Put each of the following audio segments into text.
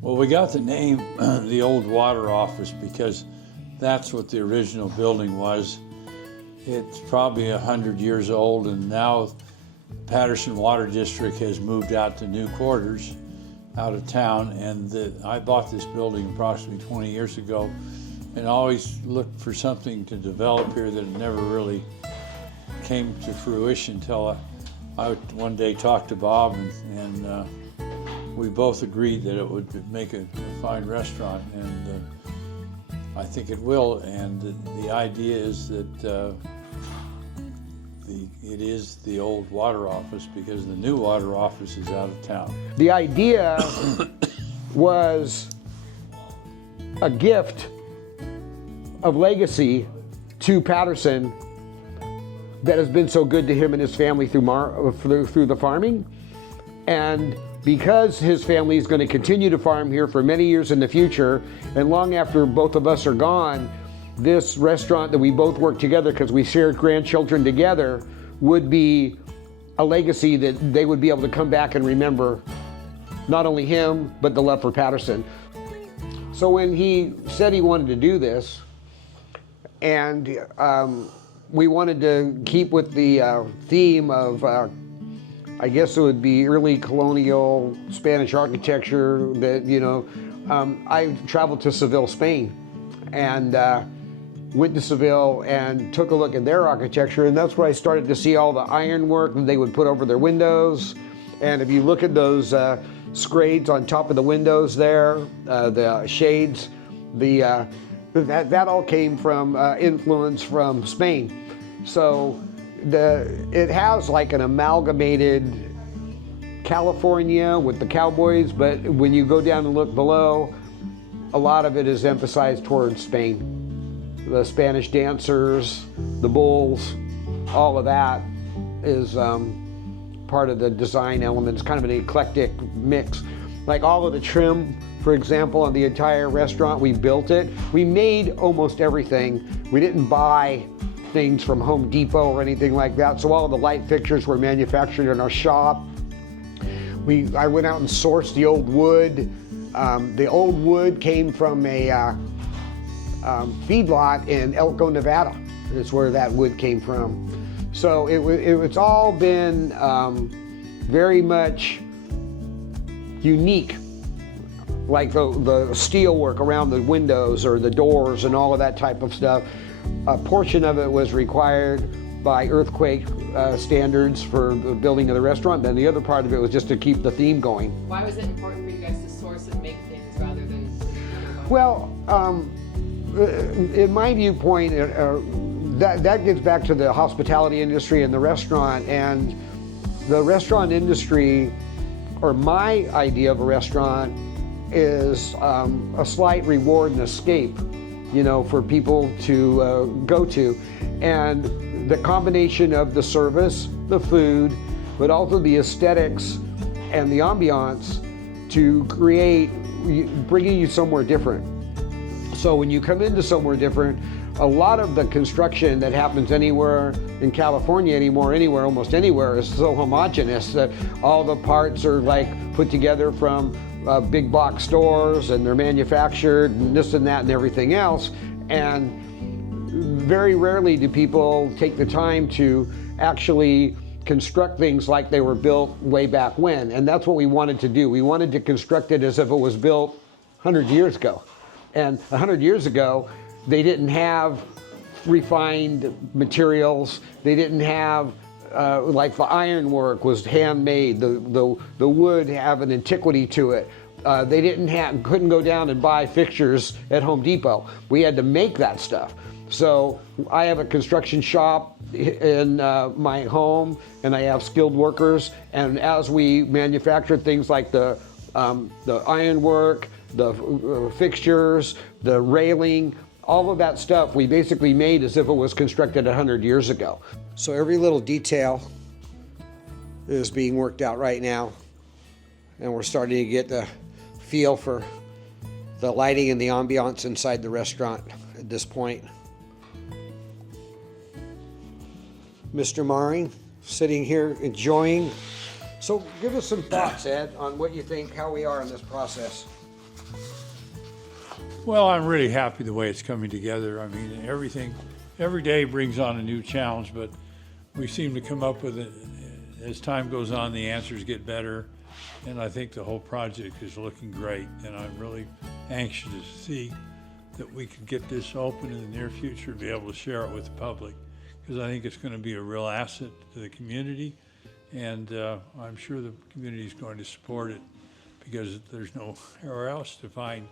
Well, we got the name the old water office because that's what the original building was. It's probably 100 years old, and now Patterson Water District has moved out to new quarters out of town, and I bought this building approximately 20 years ago and always looked for something to develop here that never really came to fruition until I one day talked to Bob, and we both agreed that it would make a fine restaurant, and I think it will. And the idea is that it is the old water office because the new water office is out of town. The idea was a gift of legacy to Patterson that has been so good to him and his family through the farming. And because his family is going to continue to farm here for many years in the future, and long after both of us are gone, this restaurant that we both work together because we shared grandchildren together would be a legacy that they would be able to come back and remember not only him, but the love for Patterson. So when he said he wanted to do this, and we wanted to keep with the theme of, I guess it would be early colonial Spanish architecture that, I traveled to Seville, Spain, and went to Seville and took a look at their architecture, and that's where I started to see all the ironwork that they would put over their windows. And if you look at those scrades on top of the windows there, the shades, that all came from influence from Spain. So it has like an amalgamated California with the cowboys, but when you go down and look below, a lot of it is emphasized towards Spain. The Spanish dancers, the bulls, all of that is part of the design elements, kind of an eclectic mix. Like all of the trim, for example, on the entire restaurant, we built it. We made almost everything. We didn't buy things from Home Depot or anything like that. So all of the light fixtures were manufactured in our shop. I went out and sourced the old wood. The old wood came from a feedlot in Elko, Nevada. Is where that wood came from. So it's all been very much unique, like the steel work around the windows or the doors and all of that type of stuff. A portion of it was required by earthquake standards for the building of the restaurant, then the other part of it was just to keep the theme going. Why was it important for you guys to source and make things rather than... Well, in my viewpoint, that gets back to the hospitality industry and the restaurant. And the restaurant industry, or my idea of a restaurant, is a slight reward and escape, for people to go to. And the combination of the service, the food, but also the aesthetics and the ambiance to create, bringing you somewhere different. So when you come into somewhere different, a lot of the construction that happens anywhere in California anywhere, almost anywhere, is so homogeneous that all the parts are like put together from big box stores, and they're manufactured and this and that and everything else. And very rarely do people take the time to actually construct things like they were built way back when. And that's what we wanted to do. We wanted to construct it as if it was built 100 years ago. And 100 years ago, they didn't have refined materials. They didn't have, like the ironwork was handmade. The wood have an antiquity to it. They couldn't go down and buy fixtures at Home Depot. We had to make that stuff. So I have a construction shop in my home, and I have skilled workers. And as we manufacture things like the ironwork, the fixtures, the railing, all of that stuff we basically made as if it was constructed 100 years ago. So every little detail is being worked out right now, and we're starting to get the feel for the lighting and the ambiance inside the restaurant at this point. Mr. Maring, sitting here enjoying. So give us some thoughts, Ed, on what you think, how we are in this process. Well, I'm really happy the way it's coming together. I mean, every day brings on a new challenge, but we seem to come up with it. As time goes on, the answers get better, and I think the whole project is looking great, and I'm really anxious to see that we can get this open in the near future and be able to share it with the public, because I think it's going to be a real asset to the community, and I'm sure the community is going to support it, because there's nowhere else to find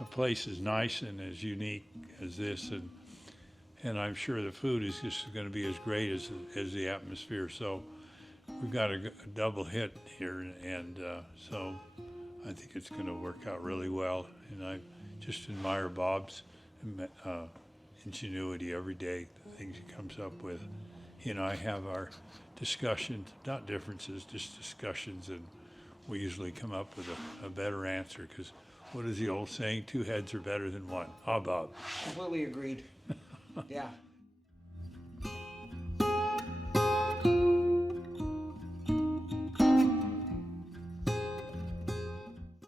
a place as nice and as unique as this, and I'm sure the food is just going to be as great as the atmosphere. So we've got a double hit here, and so I think it's going to work out really well. And I just admire Bob's ingenuity every day, the things he comes up with. He and I have our discussions, not differences, just discussions, and we usually come up with a better answer, because what is the old saying? 2 heads are better than one. Ah, Bob. Completely agreed. Yeah.